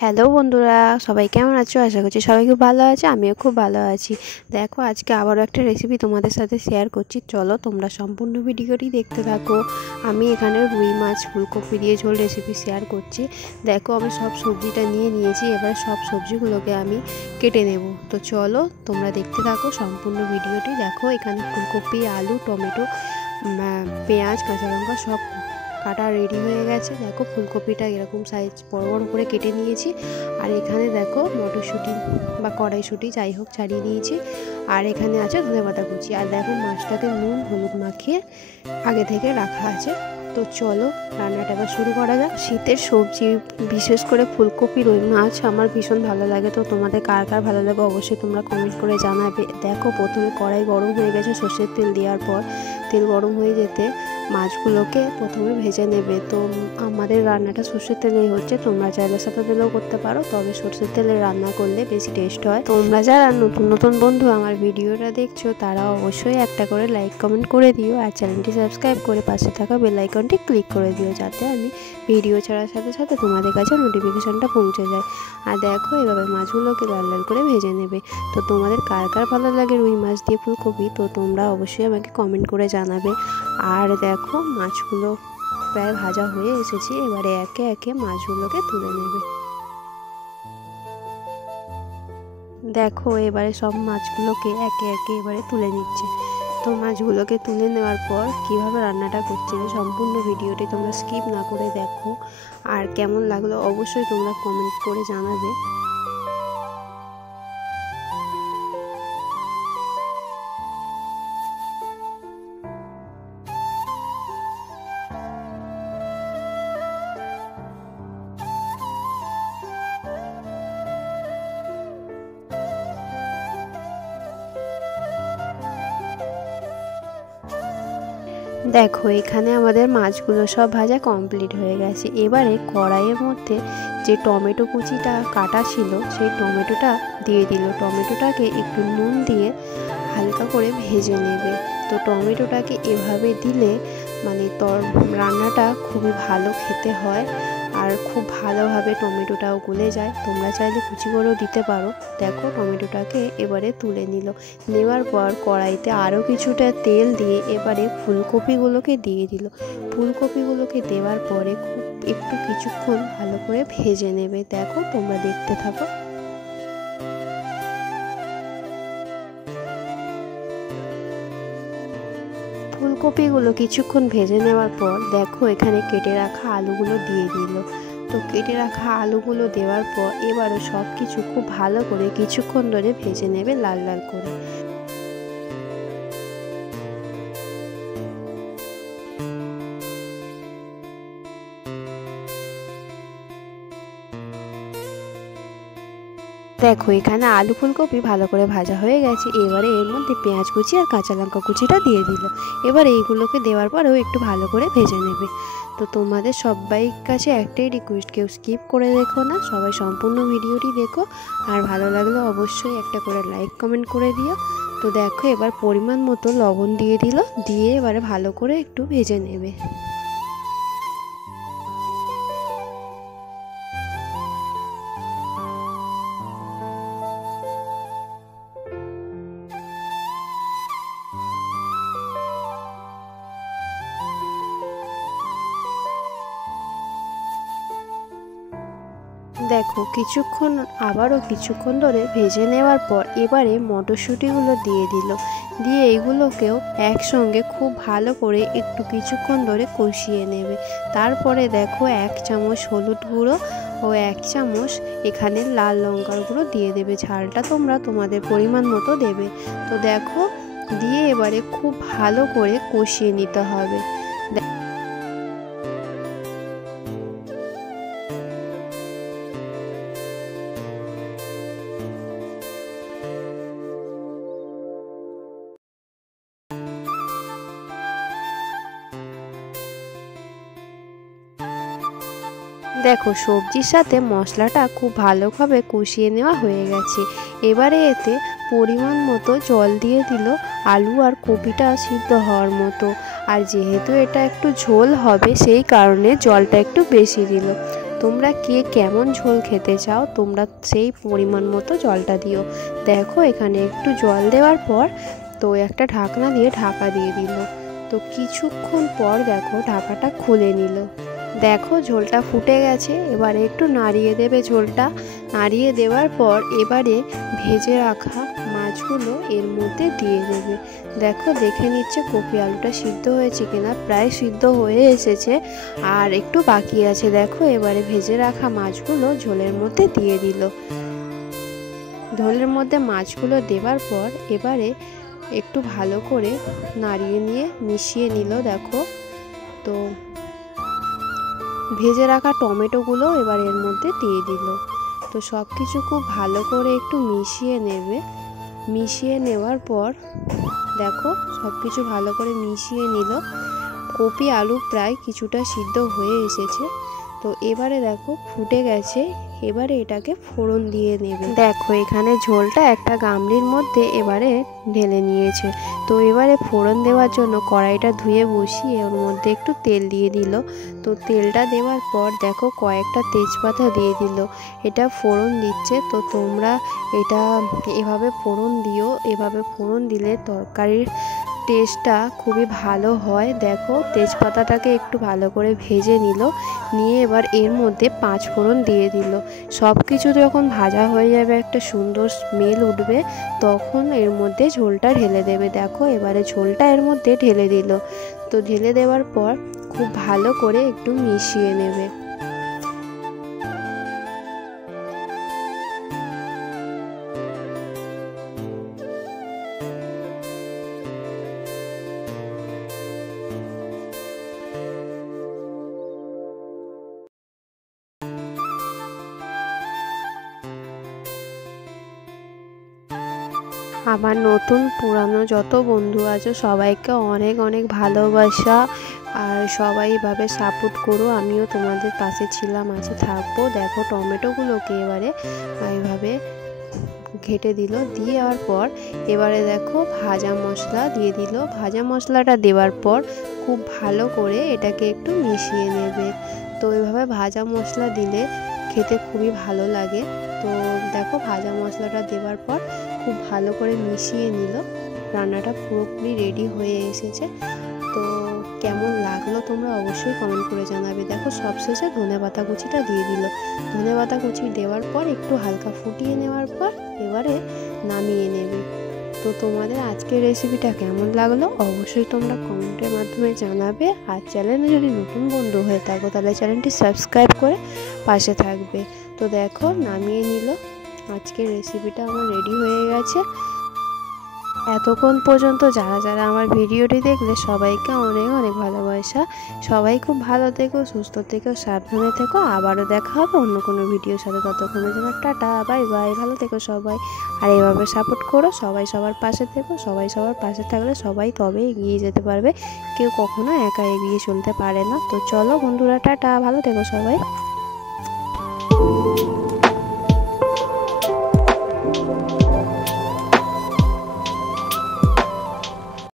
Hello বন্ধুরা, সবাই কেমন আছো? আশা করছি সবাই খুব ভালো আছে। আমিও খুব ভালো আছি। দেখো, আজকে আবারও একটা রেসিপি তোমাদের সাথে শেয়ার করছি। চলো তোমরা সম্পূর্ণ ভিডিওটি দেখতে থাকো। আমি এখানে রুই মাছ ফুলকপি দিয়ে ঝোল রেসিপি শেয়ার করছি। দেখো, আমি সব সবজিটা নিয়ে নিয়েছি। এবার সব সবজিগুলোকে আমি কেটে নেব। তো চলো তোমরা দেখতে থাকো সম্পূর্ণ ভিডিওটি। দেখো, এখানে ফুলকপি, আলু, টমেটো, পেঁয়াজ, কাঁচা লঙ্কা সব কাটা রেডি হয়ে গেছে। দেখো, ফুলকপিটা এরকম সাইজ বড় বড় করে কেটে নিয়েছি। আর এখানে দেখো মটরশুঁটি বা কড়াইশুঁটি যাই হোক ছাড়িয়ে নিয়েছি। আর এখানে আছে ধনেপাতা কুচি। আর দেখো, মাছটাকে নুন হলুদ মাখিয়ে আগে থেকে রাখা আছে। তো চলো রান্নাটা এবার শুরু করা যাক। শীতের সবজি বিশেষ করে ফুলকপি, রুই মাছ আমার ভীষণ ভালো লাগে। তো তোমাদের কার কার ভালো লাগে অবশ্যই তোমরা কমেন্ট করে জানাবে। দেখো, প্রথমে কড়াই গরম হয়ে গেছে। সর্ষের তেল দেওয়ার পর তেল গরম হয়ে যেতে মাছগুলোকে প্রথমে ভেজে নেবে। তো আমাদের রান্নাটা সর্ষের তেলেই হচ্ছে, তোমরা চাইলে সাদা তেলেও করতে পারো, তবে সর্ষের তেলে রান্না করলে বেশি টেস্ট হয়। তোমরা যারা নতুন নতুন বন্ধু আমার ভিডিওটা দেখছো তারা অবশ্যই একটা করে লাইক কমেন্ট করে দিও। আর চ্যানেলটি সাবস্ক্রাইব করে পাশে থাকা বেল আইকনটি ক্লিক করে দিও, যাতে আমি ভিডিও ছাড়ার সাথে সাথে তোমাদের কাছে নোটিফিকেশনটা পৌঁছে যায়। আর দেখো, এভাবে মাছগুলোকে লাল লাল করে ভেজে নেবে। তো তোমাদের কার কার ভালো লাগে রুই মাছ দিয়ে ফুলকপি, তো তোমরা অবশ্যই আমাকে কমেন্ট করে জানাবে। আর দেখো, মাছগুলো প্রায় ভাজা হয়ে এসেছে। এবারে একে একে মাছগুলোকে তুলে নেবে। দেখো, এবারে সব মাছগুলোকে একে একে এবারে তুলে নিচ্ছে। তো মাছগুলোকে তুলে নেওয়ার পর কিভাবে রান্নাটা করছে সম্পূর্ণ ভিডিওটি তোমরা স্কিপ না করে দেখো। আর কেমন লাগলো অবশ্যই তোমরা কমেন্ট করে জানাবে। দেখো, এখানে আমাদের মাছগুলো সব ভাজা কমপ্লিট হয়ে গেছে। এবারে কড়াইয়ের মধ্যে যে টমেটো কুচিটা কাটা ছিল সেই টমেটোটা দিয়ে দিল। টমেটোটাকে একটু নুন দিয়ে হালকা করে ভেজে নেবে। তো টমেটোটাকে এভাবে দিলে মানে রান্নাটা খুবই ভালো খেতে হয়। আর খুব ভালোভাবে টমেটোটাও গলে যায়। তোমরা চাইলে কুচি করেও দিতে পারো। দেখো, টমেটোটাকে এবারে তুলে নিল। নেওয়ার পর কড়াইতে আরও কিছুটা তেল দিয়ে এবারে ফুলকপিগুলোকে দিয়ে দিল। ফুলকপিগুলোকে দেওয়ার পরে খুব একটু কিছুক্ষণ ভালো করে ভেজে নেবে। দেখো, তোমরা দেখতে থাকো। ফুলকপিগুলো কিছুক্ষণ ভেজে নেওয়ার পর দেখো, এখানে কেটে রাখা আলুগুলো দিয়ে দিল। তো কেটে রাখা আলুগুলো দেওয়ার পর এবারও সব কিছু খুব ভালো করে কিছুক্ষণ ধরে ভেজে নেবে লাল লাল করে। দেখো, এখানে আলু ফুলকপি ভালো করে ভাজা হয়ে গেছে। এবারে এর মধ্যে পেঁয়াজ কুচি আর কাঁচা লঙ্কা কুচিটা দিয়ে দিল। এবার এইগুলোকে দেওয়ার পরেও একটু ভালো করে ভেজে নেবে। তো তোমাদের সবাই কাছে একটাই রিকোয়েস্ট, কেউ স্কিপ করে দেখো না, সবাই সম্পূর্ণ ভিডিওটি দেখো। আর ভালো লাগলে অবশ্যই একটা করে লাইক কমেন্ট করে দিও। তো দেখো, এবার পরিমাণ মতো লবণ দিয়ে দিল। দিয়ে এবারে ভালো করে একটু ভেজে নেবে। দেখো, আবারও কিছুক্ষণ ধরে ভেজে নেওয়ার পর এবারে মটরশুঁটিগুলো দিয়ে দিল। দিয়ে এগুলোকেও একসঙ্গে খুব ভালো করে একটু কিছুক্ষণ ধরে কষিয়ে নেবে। তারপরে দেখো, 1 চামচ হলুদ গুঁড়ো ও 1 চামচ এখানে লাল লঙ্কার গুঁড়ো দিয়ে দেবে। ঝালটা তোমরা তোমাদের পরিমাণ মতো দেবে। তো দেখো, দিয়ে এবারে খুব ভালো করে কষিয়ে নিতে হবে। দেখো, সবজির সাথে মশলাটা খুব ভালোভাবে কষিয়ে নেওয়া হয়ে গেছে। এবারে এতে পরিমাণ মতো জল দিয়ে দিল, আলু আর কপিটা সিদ্ধ হওয়ার মতো। আর যেহেতু এটা একটু ঝোল হবে সেই কারণে জলটা একটু বেশি দিল। তোমরা কে কেমন ঝোল খেতে চাও তোমরা সেই পরিমাণ মতো জলটা দিও। দেখো এখানে একটু জল দেওয়ার পর তো একটা ঢাকনা দিয়ে ঢাকা দিয়ে দিল। তো কিছুক্ষণ পর দেখো ঢাকাটা খুলে নিল। দেখো ঝোলটা ফুটে গেছে। এবারে একটু নাড়িয়ে দেবে ঝোলটা। নাড়িয়ে দেওয়ার পর এবারে ভেজে রাখা মাছগুলো এর মধ্যে দিয়ে দেবে। দেখো দেখে নিচ্ছে কপি আলুটা সিদ্ধ হয়েছে কিনা, প্রায় সিদ্ধ হয়ে এসেছে, আর একটু বাকি আছে। দেখো এবারে ভেজে রাখা মাছগুলো ঝোলের মধ্যে দিয়ে দিল। ঝোলের মধ্যে মাছগুলো দেওয়ার পর এবারে একটু ভালো করে নাড়িয়ে নিয়ে মিশিয়ে নিল। দেখো তো ভেজে রাখা টমেটোগুলো এবার এর মধ্যে দিয়ে দিল। তো সব কিছু খুব ভালো করে একটু মিশিয়ে নেবে। মিশিয়ে নেওয়ার পর দেখো সব কিছু ভালো করে মিশিয়ে নিল। কপি আলু প্রায় কিছুটা সিদ্ধ হয়ে এসেছে। তো এবারে দেখো ফুটে গেছে। এবারে এটাকে ফোড়ন দিয়ে নেবে। দেখো এখানে ঝোলটা একটা গামলির মধ্যে এবারে ঢেলে নিয়েছে। তো এবারে ফোড়ন দেওয়ার জন্য কড়াইটা ধুয়ে বসিয়ে ওর মধ্যে একটু তেল দিয়ে দিল। তো তেলটা দেওয়ার পর দেখো কয়েকটা তেজপাতা দিয়ে দিল। এটা ফোড়ন দিচ্ছে। তো তোমরা এটা এভাবে ফোড়ন দিও। এভাবে ফোড়ন দিলে তরকারির টেস্টটা খুবই ভালো হয়। দেখো তেজপাতাটাকে একটু ভালো করে ভেজে নিল। নিয়ে এবার এর মধ্যে 5 ফোড়ন দিয়ে দিল। সব কিছু যখন ভাজা হয়ে যাবে, একটা সুন্দর স্মেল উঠবে, তখন এর মধ্যে ঝোলটা ঢেলে দেবে। দেখো এবারে ঝোলটা এর মধ্যে ঢেলে দিল। তো ঢেলে দেওয়ার পর খুব ভালো করে একটু মিশিয়ে নেবে। আমার নতুন পুরানো যত বন্ধু আছে সবাইকে অনেক অনেক ভালোবাসা। আর সবাই এভাবে সাপোর্ট করো। আমিও তোমাদের পাশে ছিলাম, আছি, থাকবো। দেখো টমেটোগুলোকে এবারে এইভাবে ঘেটে দিল। দিয়ে যাওয়ার পর এবারে দেখো ভাজা মশলা দিয়ে দিল। ভাজা মশলাটা দেওয়ার পর খুব ভালো করে এটাকে একটু মিশিয়ে নেবে। তো এইভাবে ভাজা মশলা দিলে খেতে খুবই ভালো লাগে। তো দেখো ভাজা মশলাটা দেওয়ার পর খুব ভালো করে মিশিয়ে নিল। রান্নাটা পুরোপুরি রেডি হয়ে এসেছে। তো কেমন লাগলো তোমরা অবশ্যই কমেন্ট করে জানাবে। দেখো সবশেষে ধনেপাতা কুচিটা দিয়ে দিল। ধনেপাতা কুচি দেওয়ার পর একটু হালকা ফুটিয়ে নেওয়ার পর এবারে নামিয়ে নেবে। তো তোমাদের আজকের রেসিপিটা কেমন লাগলো অবশ্যই তোমরা কমেন্টের মাধ্যমে জানাবে। আর চ্যানেলে যদি নতুন বন্ধু হয়ে থাকো তাহলে চ্যানেলটি সাবস্ক্রাইব করে পাশে থাকবে। তো দেখো নামিয়ে নিল। আজকের রেসিপিটা আমার রেডি হয়ে গেছে। এতক্ষণ পর্যন্ত যারা যারা আমার ভিডিওটি দেখলে সবাইকে অনেক অনেক ভালোবাসা। সবাই খুব ভালো থেকো, সুস্থ থেকো, সাবধানে থেকো। আবারও দেখা হবে অন্য কোনো ভিডিওর সাথে। ততক্ষণের জন্য টাটা, বাই বাই, ভালো থেকো সবাই। আর এইভাবে সাপোর্ট করো, সবাই সবার পাশে থেকো। সবাই সবার পাশে থাকলে সবাই তবে এগিয়ে যেতে পারবে। কেউ কখনো একা এগিয়ে চলতে পারে না। তো চলো বন্ধুরা, টাটা, ভালো থেকো সবাই।